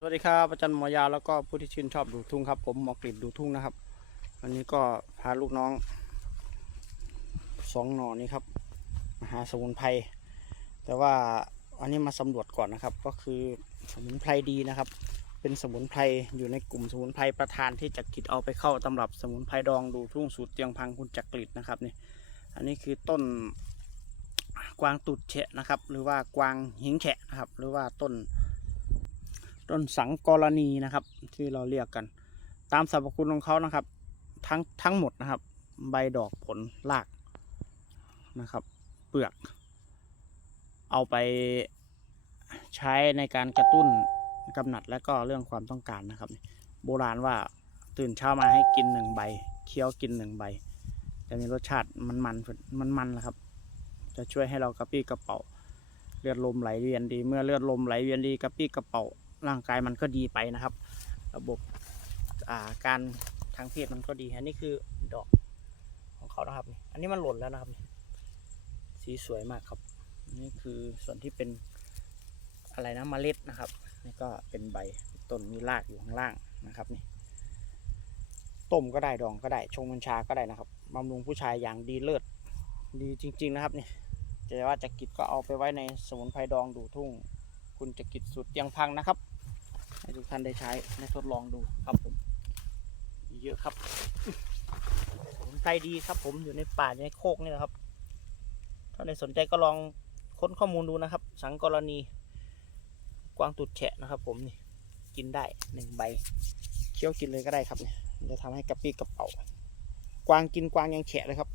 สวัสดีครับอาจารย์หมอยาแล้วก็ผู้ที่ชื่นชอบดูทุ่งครับ ผมหมอกริดดูทุ่งนะครับ วันนี้ก็พาลูกน้องสองหน่อนี้ครับมาหาสมุนไพรแต่ว่าอันนี้มาสำรวจก่อนนะครับ ก็คือสมุนไพรดีนะครับ เป็นสมุนไพรอยู่ในกลุ่มสมุนไพรประธานที่จะกิดเอาไปเข้าตำรับสมุนไพรดองดูทุ่งสูตรเตียงพังคุณจักริดนะครับนี่อันนี้คือต้นกวางตุดเฉะนะครับ หรือว่ากวางหิงแฉะนะครับ หรือว่าต้น ต้นสังกรณีนะครับ ที่เราเรียกกัน ตามสรรพคุณของเขานะครับ ทั้งทั้งหมดนะครับ ใบดอกผลรากนะครับ เปลือก เอาไปใช้ในการกระตุ้นกำหนัดและก็เรื่องความต้องการนะครับ โบราณว่าตื่นเช้ามาให้กินหนึ่งใบเคี้ยวกินหนึ่งใบ จะมีรสชาติมันมันมันมันนะครับ จะช่วยให้เรากระปี้กระเป๋า เลือดลมไหลเวียนดี เมื่อเลือดลมไหลเวียนดีกระปี้กระเป๋า ร่างกายมันก็ดีไปนะครับ ระบบาการทางเพศมันก็ดี อันนี้คือดอกของเขานะครับ อันนี้มันหล่นแล้วนะครับ สีสวยมากครับ นี่คือส่วนที่เป็นอะไรนะเมล็ดนะครับนี่ก็เป็นใบต้นมีรากอยู่ข้างล่างนะครับนี่ต้มก็ได้ดองก็ได้ชงบัญชาก็ได้นะครับบำรุงผู้ชายอย่างดีเลิศดีจริง ๆ นะครับนี่จะว่าจะกิดก็เอาไปไว้ในสมุนไพรดองดูทุ่ง คุณจะกิจสุดเตียงพังนะครับ ให้ทุกท่านได้ใช้ได้ทดลองดูครับผม เยอะครับ ผมใจดีครับ ผมอยู่ในป่าในโคกนี่แหละครับ ถ้าใครสนใจก็ลองค้นข้อมูลดูนะครับ สังกรณีกวางตุดแฉะนะครับ ผมนี่กินได้หนึ่งใบเคี้ยวกินเลยก็ได้ครับเนี่ยจะทำให้กระปี้กระเป๋ากวางกินกวางยังแฉะเลยครับ